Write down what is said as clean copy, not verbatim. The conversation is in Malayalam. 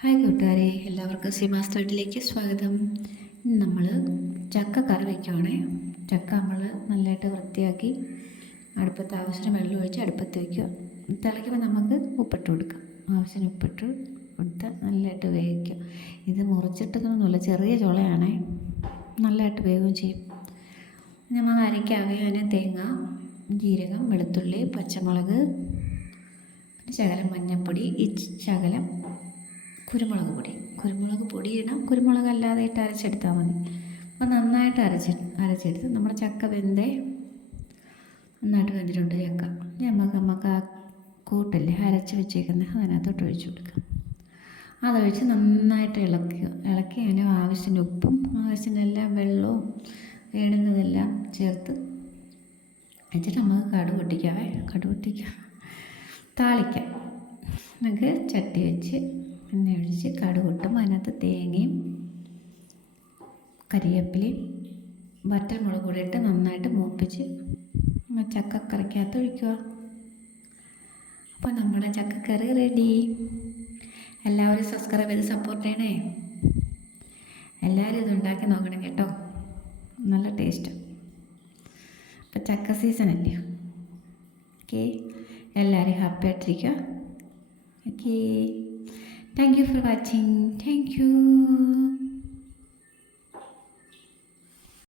ഹായ് കൂട്ടുകാരെ, എല്ലാവർക്കും സീമാസ് തൊട്ടിലേക്ക് സ്വാഗതം. നമ്മൾ ചക്ക കറി വയ്ക്കുവാണേ. ചക്ക നമ്മൾ നല്ലതായിട്ട് വൃത്തിയാക്കി അടുപ്പത്ത് ആവശ്യത്തിന് വെള്ളം ഒഴിച്ച് അടുപ്പത്ത് വയ്ക്കുക. തിളയ്ക്കുമ്പോൾ നമുക്ക് ഉപ്പിട്ട് കൊടുക്കാം. ആവശ്യത്തിന് ഉപ്പിട്ട് കൊടുത്ത് നല്ലതായിട്ട് വേവിക്കുക. ഇത് മുറിച്ചിട്ടതൊന്നുമില്ല, ചെറിയ ചുളയാണേ, നല്ലതായിട്ട് വേവുകയും ചെയ്യും. നമ്മൾ അരയ്ക്കാകെ അതിന് തേങ്ങ, ജീരകം, വെളുത്തുള്ളി, പച്ചമുളക്, പിന്നെ ശകലം മഞ്ഞൾപ്പൊടി, ശകലം കുരുമുളക് പൊടി ഇടാം, കുരുമുളക് അല്ലാതെ ഇട്ട് അരച്ചെടുത്താൽ മതി. അപ്പോൾ നന്നായിട്ട് അരച്ചെടുത്ത് നമ്മുടെ ചക്ക നന്നായിട്ട് വെന്തിട്ടുണ്ട് ചക്ക. നമുക്ക് ആ കൂട്ടല്ലേ അരച്ച് വെച്ചേക്കുന്നത് അതിനകത്തോട്ട് ഒഴിച്ചു കൊടുക്കാം. അതൊഴിച്ച് നന്നായിട്ട് ഇളക്കി അതിന് ആവശ്യത്തിന് ഉപ്പും ആവശ്യത്തിനെല്ലാം വെള്ളവും വേണ്ടുന്നതെല്ലാം ചേർത്ത് വെച്ചിട്ട് നമുക്ക് കടുക് താളിക്കാം. നമുക്ക് ചട്ടി വെച്ച് എണ്ണ ഒഴിച്ച് കടുക് ഇട്ടും അതിനകത്ത് തേങ്ങയും കരിവേപ്പിലയും വറ്റൽമുളക് കൂടി ഇട്ട് നന്നായിട്ട് മൂപ്പിച്ച് ചക്കക്കറിക്കകത്ത് ഒഴിക്കുക. അപ്പോൾ നമ്മുടെ ചക്കക്കറി റെഡി. എല്ലാവരും സബ്സ്ക്രൈബ് ചെയ്ത് സപ്പോർട്ട് ചെയ്യണേ. എല്ലാവരും ഇത് ഉണ്ടാക്കി നോക്കണം കേട്ടോ, നല്ല ടേസ്റ്റ്. അപ്പോൾ ചക്ക സീസൺ അല്ലേ. ഓക്കെ, എല്ലാവരും ഹാപ്പി ആയിട്ടിരിക്കുക. Okay, thank you for watching. Thank you.